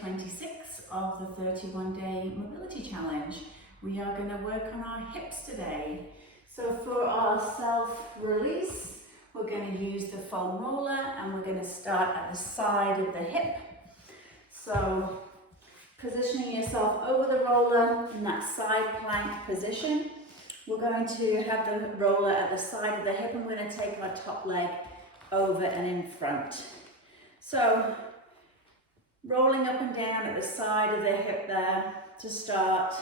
26 of the 31-day mobility challenge. We are going to work on our hips today. So for our self-release, we're going to use the foam roller and we're going to start at the side of the hip. So positioning yourself over the roller in that side plank position. We're going to have the roller at the side of the hip and we're going to take our top leg over and in front. So rolling up and down at the side of the hip there to start.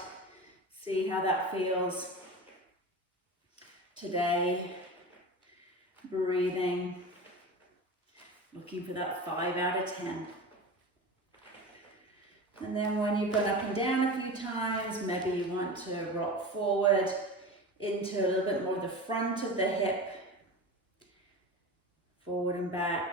See how that feels today. Breathing. Looking for that 5 out of 10. And then when you've gone up and down a few times, maybe you want to rock forward into a little bit more of the front of the hip. Forward and back.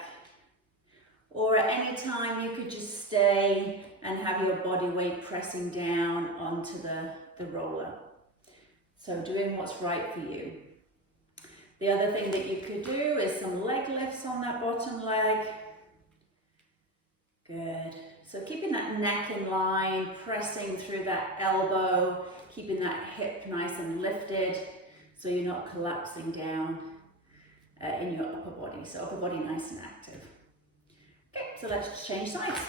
Or at any time you could just stay and have your body weight pressing down onto the roller. So doing what's right for you. The other thing that you could do is some leg lifts on that bottom leg. Good. So keeping that neck in line, pressing through that elbow, keeping that hip nice and lifted so you're not collapsing down in your upper body. So upper body nice and active. Okay, so let's change sides.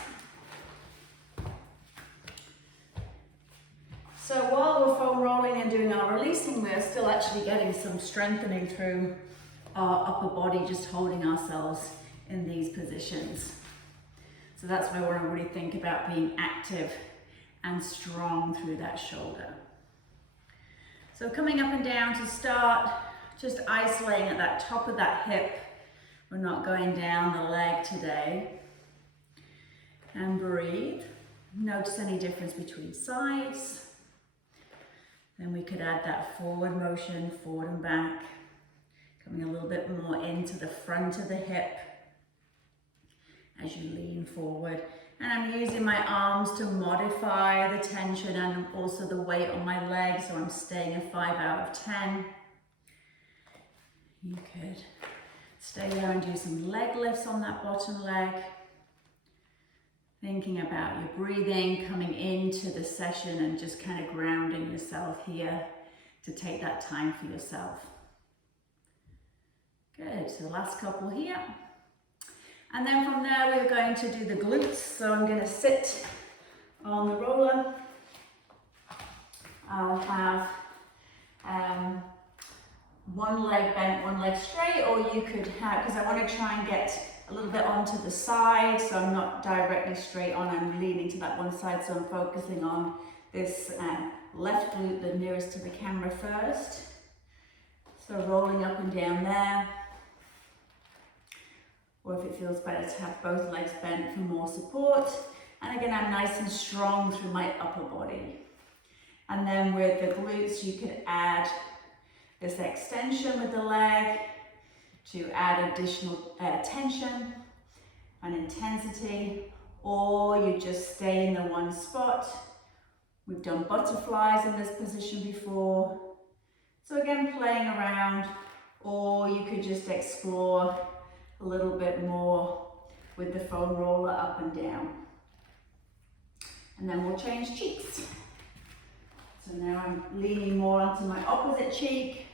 So while we're foam rolling and doing our releasing, we're still actually getting some strengthening through our upper body, just holding ourselves in these positions. So that's where we want to really think about being active and strong through that shoulder. So coming up and down to start, just isolating at that top of that hip. We're not going down the leg today. And breathe. Notice any difference between sides. Then we could add that forward motion, forward and back. Coming a little bit more into the front of the hip as you lean forward. And I'm using my arms to modify the tension and also the weight on my legs, so I'm staying a 5 out of 10. You could stay there and do some leg lifts on that bottom leg. Thinking about your breathing, coming into the session and just kind of grounding yourself here to take that time for yourself. Good, so last couple here. And then from there we're going to do the glutes. So I'm going to sit on the roller. I'll have one leg bent, one leg straight, or you could have, because I want to try and get a little bit onto the side, so I'm not directly straight on, I'm leaning to that one side, so I'm focusing on this left glute, the nearest to the camera first. So rolling up and down there. Or if it feels better to have both legs bent for more support. And again, I'm nice and strong through my upper body. And then with the glutes, you could add this extension with the leg to add additional tension and intensity, or you just stay in the one spot. We've done butterflies in this position before. So again, playing around, or you could just explore a little bit more with the foam roller up and down. And then we'll change cheeks. So now I'm leaning more onto my opposite cheek.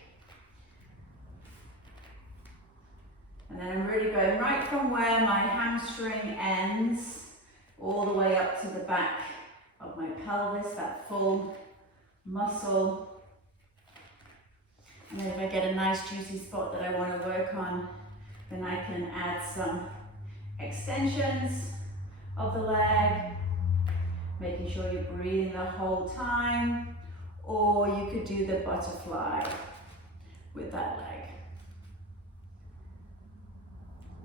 And then I'm really going right from where my hamstring ends all the way up to the back of my pelvis, that full muscle. And then if I get a nice juicy spot that I want to work on, then I can add some extensions of the leg, making sure you're breathing the whole time, or you could do the butterfly with that leg.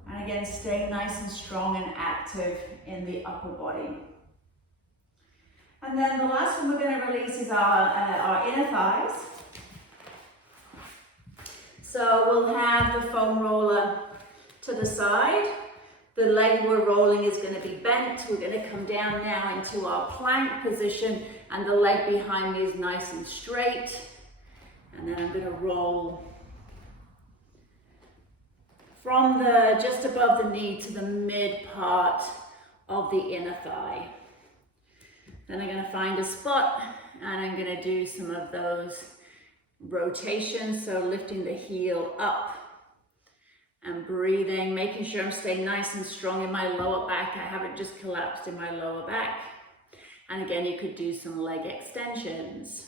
And again, stay nice and strong and active in the upper body. And then the last one we're going to release is our inner thighs. So we'll have the foam roller to the side. The leg we're rolling is going to be bent. We're going to come down now into our plank position, and the leg behind me is nice and straight. And then I'm going to roll from the just above the knee to the mid part of the inner thigh. Then I'm gonna find a spot and I'm gonna do some of those rotations. So lifting the heel up and breathing, making sure I'm staying nice and strong in my lower back. I haven't just collapsed in my lower back. And again, you could do some leg extensions.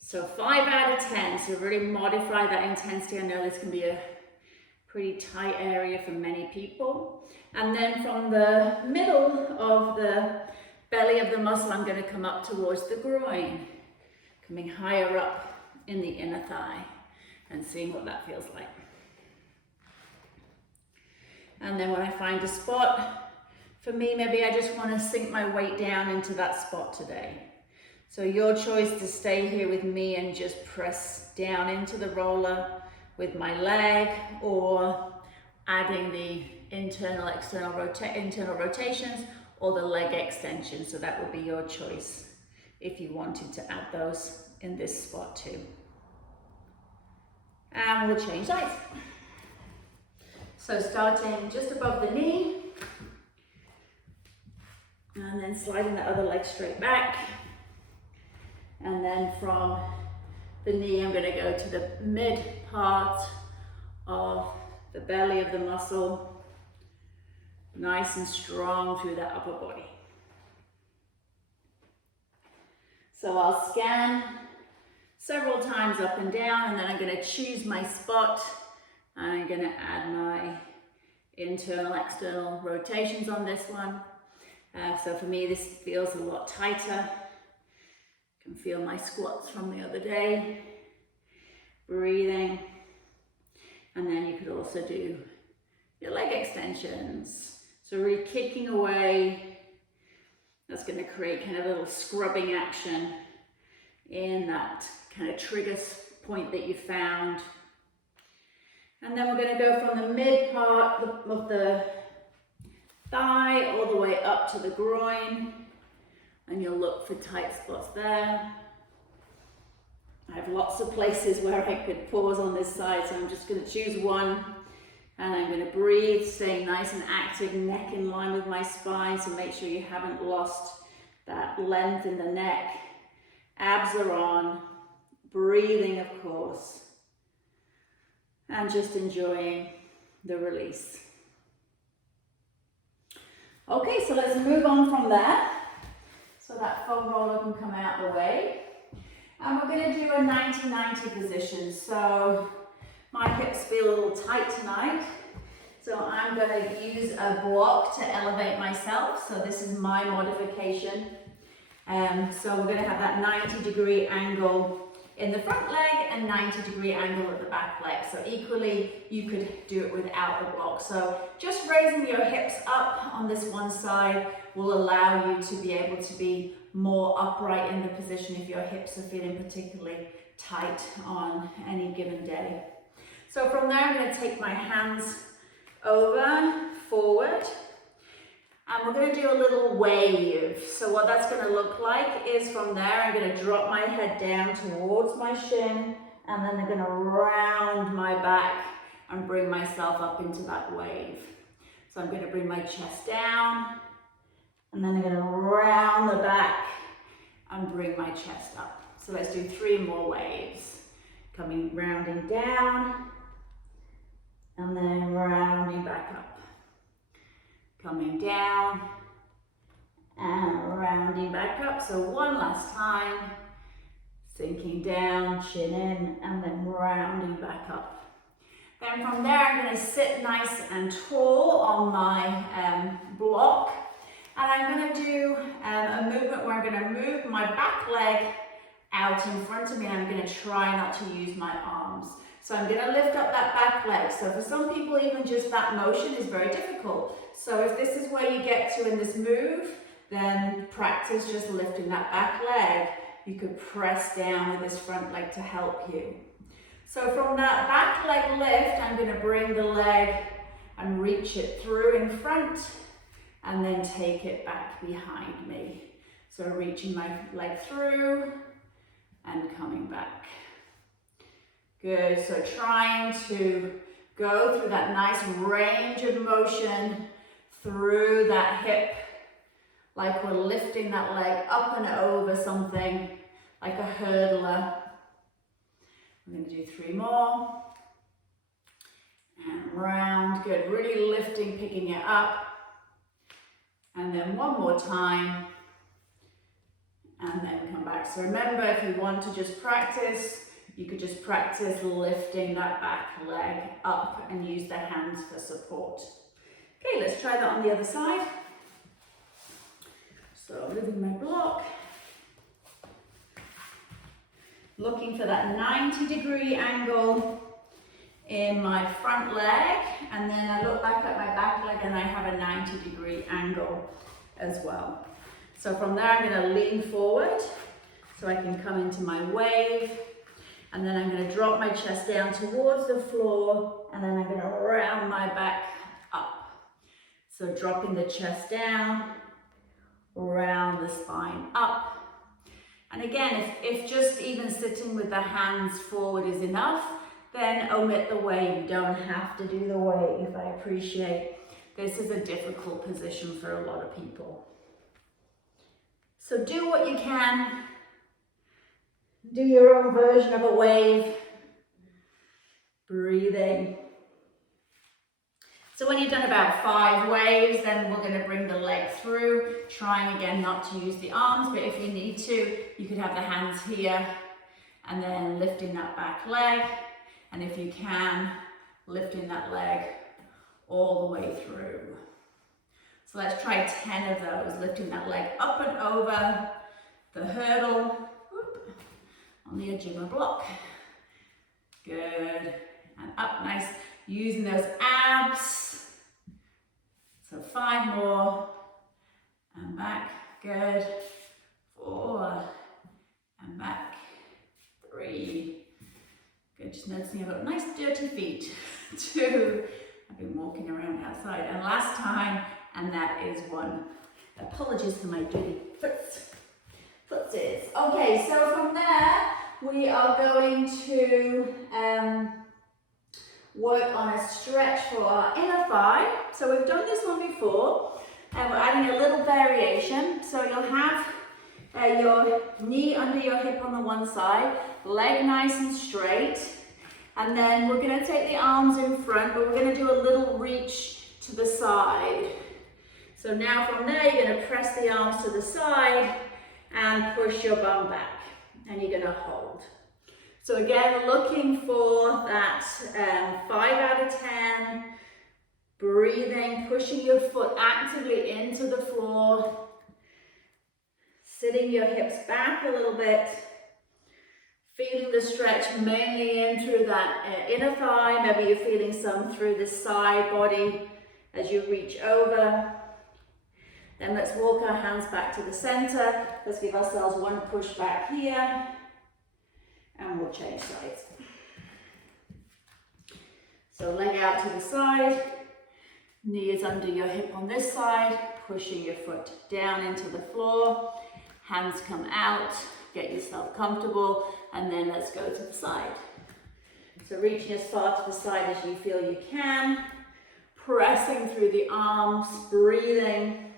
So 5 out of 10, so really modify that intensity. I know this can be a pretty tight area for many people. And then from the middle of the belly of the muscle, I'm going to come up towards the groin, coming higher up in the inner thigh and seeing what that feels like. And then when I find a spot, for me, maybe I just want to sink my weight down into that spot today. So your choice to stay here with me and just press down into the roller with my leg, or adding the internal rotations or the leg extension. So that would be your choice if you wanted to add those in this spot too. And we'll change sides. So starting just above the knee, and then sliding the other leg straight back. And then from the knee, I'm going to go to the mid part of the belly of the muscle, nice and strong through that upper body. So I'll scan several times up and down, and then I'm going to choose my spot, and I'm going to add my internal, external rotations on this one. So for me, this feels a lot tighter. Can feel my squats from the other day. Breathing. And then you could also do your leg extensions. So really kicking away. That's going to create kind of a little scrubbing action in that kind of trigger point that you found. And then we're going to go from the mid part of the thigh all the way up to the groin. And you'll look for tight spots there. I have lots of places where I could pause on this side, so I'm just going to choose one. And I'm going to breathe, staying nice and active, neck in line with my spine, so make sure you haven't lost that length in the neck. Abs are on, breathing of course, and just enjoying the release. Okay, so let's move on from there. So that foam roller can come out the way. And we're going to do a 90-90 position. So my hips feel a little tight tonight. So I'm going to use a block to elevate myself. So this is my modification. So we're going to have that 90-degree angle in the front leg and 90-degree angle at the back leg. So equally, you could do it without the block. So just raising your hips up on this one side will allow you to be able to be more upright in the position if your hips are feeling particularly tight on any given day. So from there, I'm going to take my hands over, forward, and we're going to do a little wave. So what that's going to look like is from there, I'm going to drop my head down towards my shin, and then I'm going to round my back and bring myself up into that wave. So I'm going to bring my chest down, and then I'm going to round the back and bring my chest up. So let's do 3 more waves. Rounding down, and then rounding back up. Coming down, and rounding back up. So one last time. Sinking down, chin in, and then rounding back up. Then from there, I'm going to sit nice and tall on my block. And I'm going to do a movement where I'm going to move my back leg out in front of me, and I'm going to try not to use my arms. So I'm going to lift up that back leg. So for some people, even just that motion is very difficult. So if this is where you get to in this move, then practice just lifting that back leg. You could press down with this front leg to help you. So from that back leg lift, I'm going to bring the leg and reach it through in front, and then take it back behind me. So reaching my leg through and coming back. Good, so trying to go through that nice range of motion through that hip like we're lifting that leg up and over something, like a hurdler. We're going to do 3 more. And round, good, really lifting, picking it up. And then 1 more time. And then come back. So remember, if you want to just practice, you could just practice lifting that back leg up and use the hands for support. Okay, let's try that on the other side. So moving my block. Looking for that 90-degree angle in my front leg, and then I look back at my back leg and I have a 90-degree angle as well. So from there I'm going to lean forward so I can come into my wave, and then I'm going to drop my chest down towards the floor, and then I'm going to round my back up. So dropping the chest down, round the spine up. And again, if just even sitting with the hands forward is enough, then omit the wave. You don't have to do the wave. I appreciate this is a difficult position for a lot of people. So do what you can. Do your own version of a wave. Breathing. So when you've done about 5 waves, then we're going to bring the leg through, trying again not to use the arms, but if you need to, you could have the hands here, and then lifting that back leg, and if you can, lifting that leg all the way through. So let's try 10 of those, lifting that leg up and over the hurdle, on the edge of my block. Good, and up, nice. Using those abs. So 5 more. And back. Good. 4. And back. 3. Good. Just noticing I've got nice dirty feet. 2. I've been walking around outside. And last time. And that is 1. Apologies for my dirty footsies. Okay, so from there we are going to work on a stretch for our inner thigh. So we've done this one before, and we're adding a little variation. So you'll have your knee under your hip on the one side, leg nice and straight, and then we're going to take the arms in front, but we're going to do a little reach to the side. So now from there, you're going to press the arms to the side and push your bum back, and you're going to hold. So again, looking for that 5 out of 10, breathing, pushing your foot actively into the floor, sitting your hips back a little bit, feeling the stretch mainly in through that inner thigh. Maybe you're feeling some through the side body as you reach over. Then let's walk our hands back to the center. Let's give ourselves 1 push back here. And we'll change sides. So leg out to the side, knee is under your hip on this side, pushing your foot down into the floor, hands come out, get yourself comfortable, and then let's go to the side. So reaching as far to the side as you feel you can, pressing through the arms, breathing.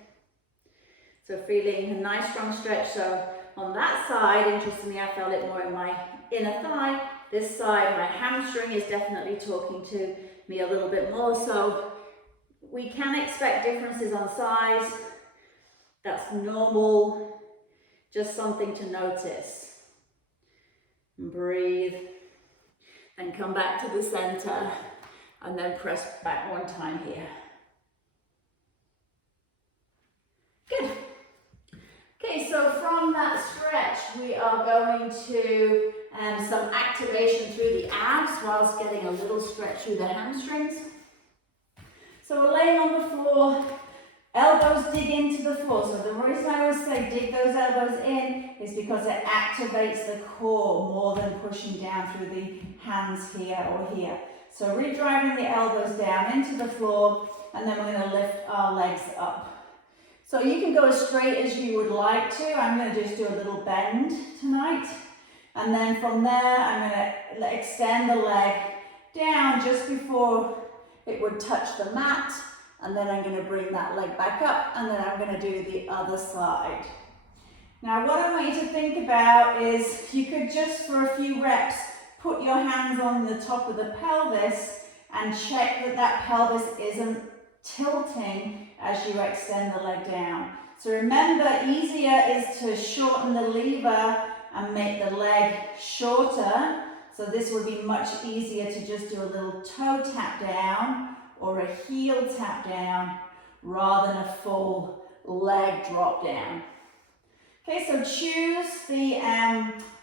So feeling a nice strong stretch. So on that side, interestingly, I felt it more in my inner thigh. This side, my hamstring is definitely talking to me a little bit more. So we can expect differences on size. That's normal. Just something to notice. And breathe. Then come back to the center. And then press back 1 time here. Good. Okay, so from that stretch, we are going to some activation through the abs whilst getting a little stretch through the hamstrings. So we're laying on the floor, elbows dig into the floor. So the reason I always say dig those elbows in is because it activates the core more than pushing down through the hands here or here. So really driving the elbows down into the floor, and then we're going to lift our legs up. So you can go as straight as you would like to. I'm going to just do a little bend tonight. And then from there, I'm going to extend the leg down just before it would touch the mat. and then I'm going to bring that leg back up, and then I'm going to do the other side. Now what I want you to think about is you could just for a few reps put your hands on the top of the pelvis and check that that pelvis isn't tilting as you extend the leg down. So remember, easier is to shorten the lever and make the leg shorter. So this would be much easier to just do a little toe tap down or a heel tap down rather than a full leg drop down. Okay, so choose the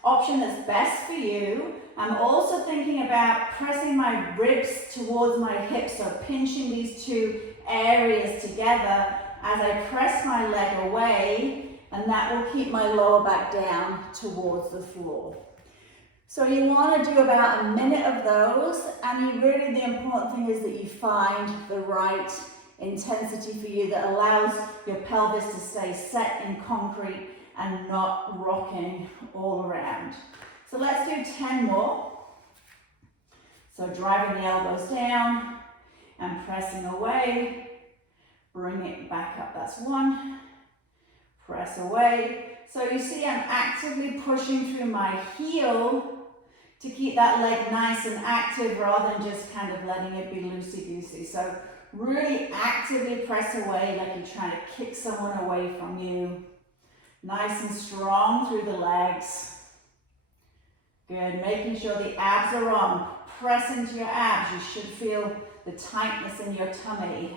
option that's best for you. I'm also thinking about pressing my ribs towards my hips, so pinching these two areas together as I press my leg away, and that will keep my lower back down towards the floor. So you want to do about a minute of those, and really the important thing is that you find the right intensity for you that allows your pelvis to stay set in concrete and not rocking all around. So let's do 10 more. So driving the elbows down and pressing away, bring it back up, that's one, press away. So you see I'm actively pushing through my heel to keep that leg nice and active rather than just kind of letting it be loosey-goosey. So really actively press away like you're trying to kick someone away from you. Nice and strong through the legs. Good, making sure the abs are on. Press into your abs. You should feel the tightness in your tummy.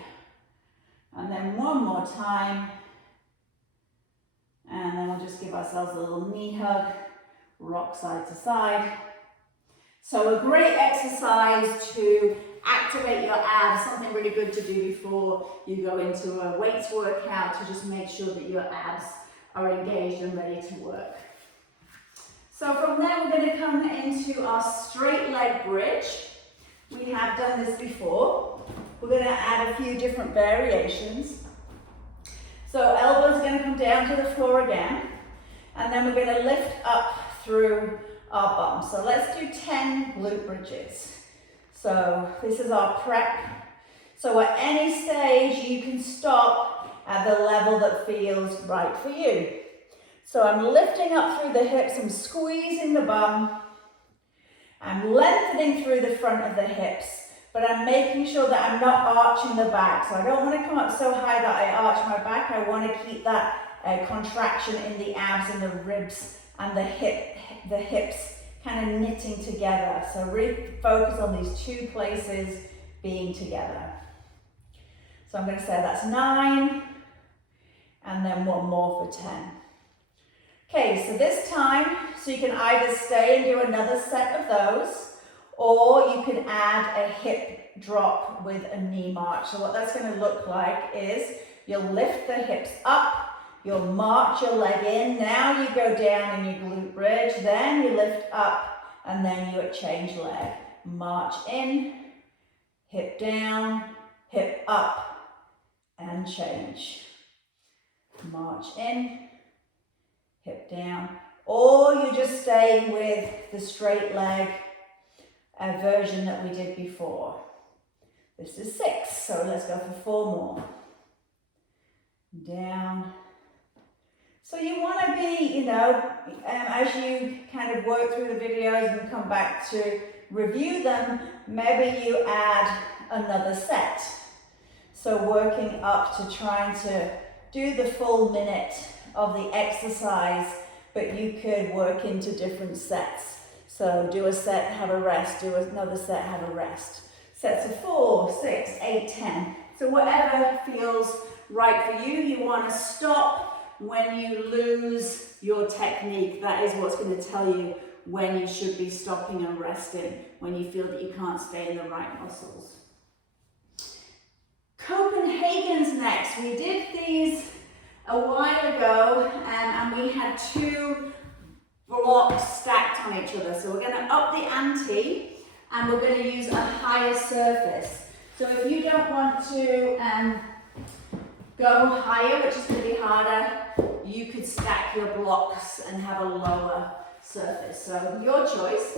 And then one more time. And then we'll just give ourselves a little knee hug. Rock side to side. So a great exercise to activate your abs, something really good to do before you go into a weights workout to just make sure that your abs are engaged and ready to work. So from there we're going to come into our straight leg bridge. We have done this before. We're going to add a few different variations. So elbows are going to come down to the floor again, and then we're going to lift up through our bum. So let's do 10 glute bridges. So this is our prep. So at any stage you can stop at the level that feels right for you. So I'm lifting up through the hips, I'm squeezing the bum, I'm lengthening through the front of the hips, but I'm making sure that I'm not arching the back. So I don't want to come up so high that I arch my back. I want to keep that contraction in the abs and the ribs and the hips kind of knitting together. So really focus on these two places being together. So I'm going to say that's 9, and then one more for 10. Okay, so this time, so you can either stay and do another set of those, or you can add a hip drop with a knee march. So what that's going to look like is you'll lift the hips up, you'll march your leg in, now you go down in your glute bridge, then you lift up, and then you change leg. March in, hip down, hip up, and change. March in, hip down, or you just stay with the straight leg version that we did before. This is 6, so let's go for 4 more. Down. So you want to be, as you kind of work through the videos and come back to review them, maybe you add another set. So working up to trying to do the full minute of the exercise, but you could work into different sets. So do a set, have a rest, do another set, have a rest. Sets of 4, 6, 8, 10. So whatever feels right for you, you want to stop when you lose your technique. That is what's going to tell you when you should be stopping and resting, when you feel that you can't stay in the right muscles. Copenhagen's next. We did these a while ago, and we had 2 blocks stacked on each other. So we're going to up the ante, and we're going to use a higher surface. So if you don't want to go higher, which is going to be harder, you could stack your blocks and have a lower surface. So your choice.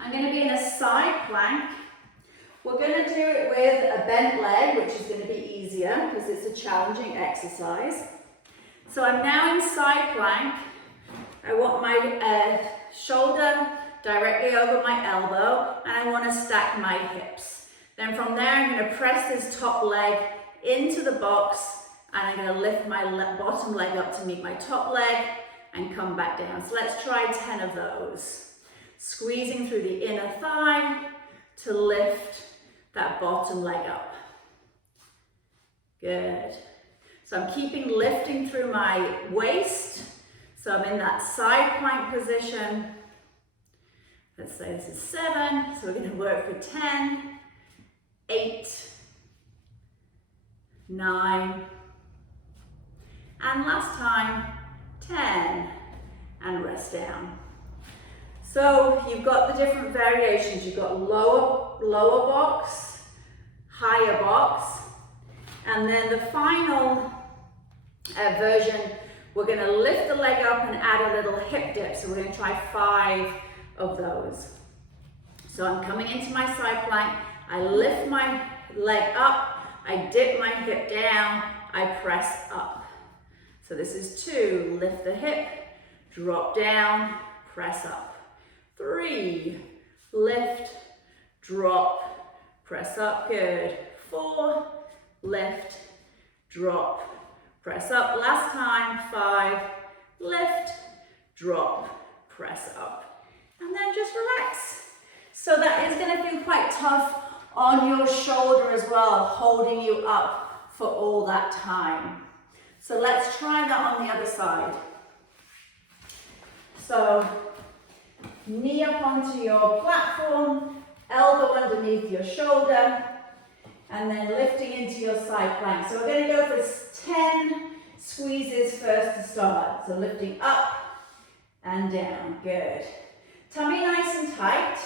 I'm going to be in a side plank, We're going to do it with a bent leg, which is going to be easier because it's a challenging exercise. So I'm now in side plank. I want my shoulder directly over my elbow, and I want to stack my hips. Then from there, I'm going to press this top leg into the box, and I'm going to lift my bottom leg up to meet my top leg and come back down. So let's try 10 of those. Squeezing through the inner thigh to lift that bottom leg up. Good. So I'm keeping lifting through my waist. So I'm in that side plank position. Let's say this is 7. So we're going to work for 10, 8, 9, and last time, 10, and rest down. So you've got the different variations. You've got lower box, higher box, and then the final version, we're going to lift the leg up and add a little hip dip. So we're going to try 5 of those. So I'm coming into my side plank, I lift my leg up, I dip my hip down, I press up. So this is 2, lift the hip, drop down, press up. 3, lift, drop, press up, good. 4, lift, drop, press up. Last time, 5, lift, drop, press up. And then just relax. So that is going to feel quite tough on your shoulder as well, holding you up for all that time. So let's try that on the other side. So knee up onto your platform, elbow underneath your shoulder, and then lifting into your side plank. So we're going to go for 10 squeezes first to start. So lifting up and down, good. Tummy nice and tight.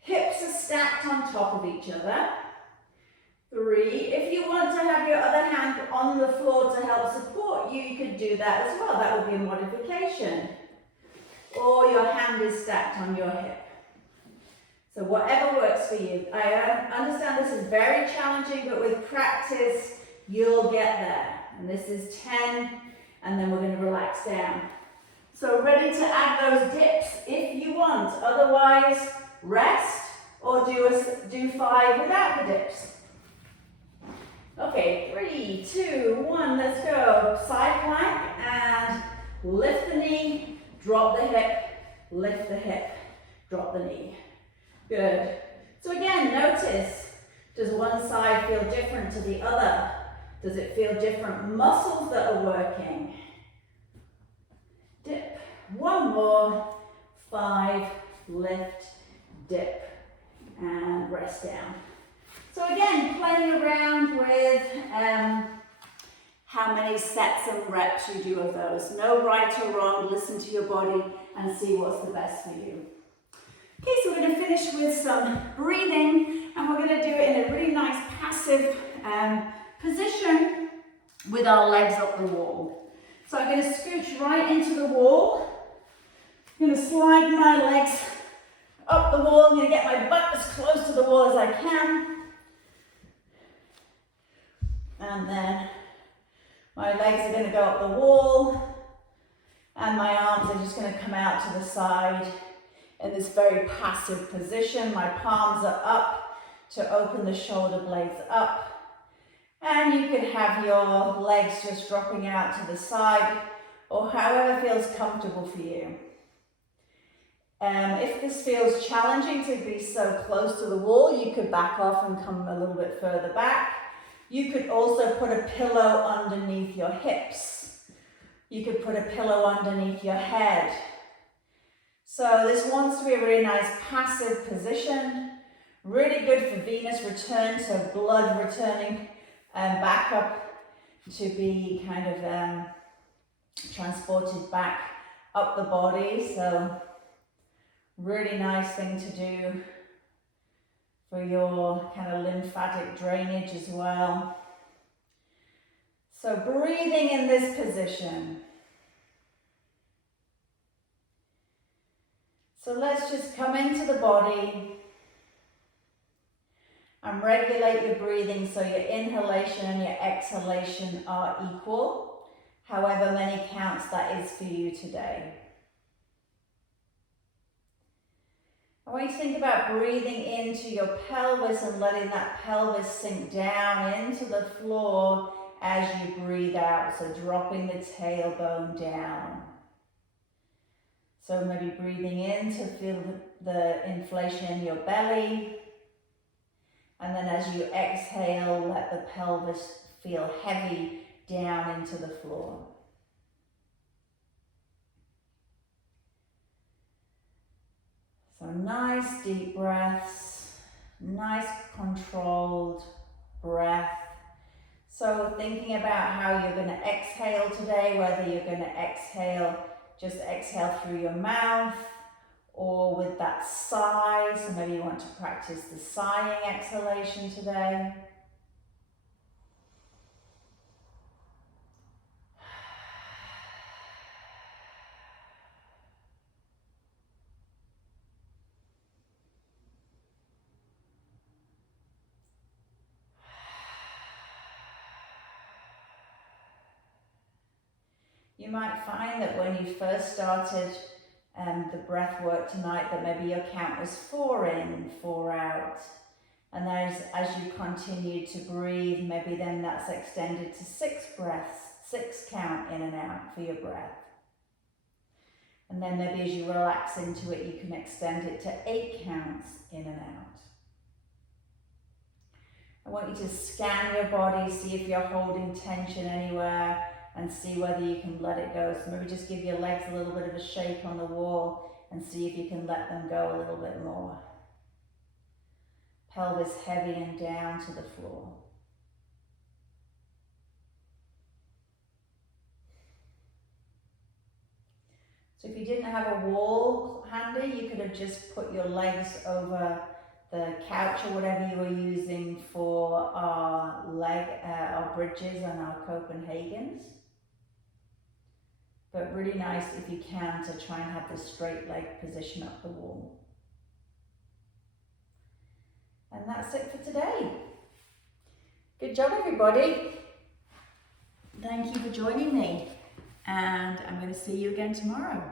Hips are stacked on top of each other. 3, if you want to have your other hand on the floor to help support you, you could do that as well. That would be a modification. Or your hand is stacked on your hip. So whatever works for you. I understand this is very challenging, but with practice, you'll get there. And this is 10, and then we're going to relax down. So ready to add those dips if you want. Otherwise, rest or do 5 without the dips. Okay, 3, 2, 1, let's go. Side plank and lift the knee, drop the hip, lift the hip, drop the knee. Good. So again, notice, does one side feel different to the other? Does it feel different muscles that are working? Dip. 1 more. 5, lift, dip, and rest down. So again, playing around with how many sets and reps you do of those. No right or wrong, listen to your body and see what's the best for you. Okay, so we're going to finish with some breathing, and we're going to do it in a really nice passive position with our legs up the wall. So I'm going to scooch right into the wall. I'm going to slide my legs up the wall. I'm going to get my butt as close to the wall as I can. And then my legs are going to go up the wall, and my arms are just going to come out to the side in this very passive position. My palms are up to open the shoulder blades up. And you could have your legs just dropping out to the side, or however feels comfortable for you. If this feels challenging to be so close to the wall, you could back off and come a little bit further back. You could also put a pillow underneath your hips. You could put a pillow underneath your head. So this wants to be a really nice passive position. Really good for venous return, so blood returning back up to be kind of transported back up the body. So really nice thing to do for your kind of lymphatic drainage as well. So breathing in this position. So let's just come into the body. And regulate your breathing so your inhalation and your exhalation are equal, however many counts that is for you today. I want you to think about breathing into your pelvis and letting that pelvis sink down into the floor as you breathe out, so dropping the tailbone down. So maybe breathing in to feel the inflation in your belly, and then as you exhale, let the pelvis feel heavy down into the floor. So nice deep breaths, nice controlled breath. So thinking about how you're going to exhale today, whether you're going to exhale, just exhale through your mouth, or with that sigh. So maybe you want to practice the sighing exhalation today. You might find that when you first started the breath work tonight, that maybe your count was 4 in, 4 out. And then as you continue to breathe, maybe then that's extended to 6 breaths, 6 count in and out for your breath. And then maybe as you relax into it, you can extend it to 8 counts in and out. I want you to scan your body, see if you're holding tension anywhere, and see whether you can let it go. So maybe just give your legs a little bit of a shake on the wall and see if you can let them go a little bit more. Pelvis heavy and down to the floor. So if you didn't have a wall handy, you could have just put your legs over the couch or whatever you were using for our bridges and our Copenhagens. But really nice if you can to try and have the straight leg position up the wall. And that's it for today. Good job, everybody. Thank you for joining me. And I'm going to see you again tomorrow.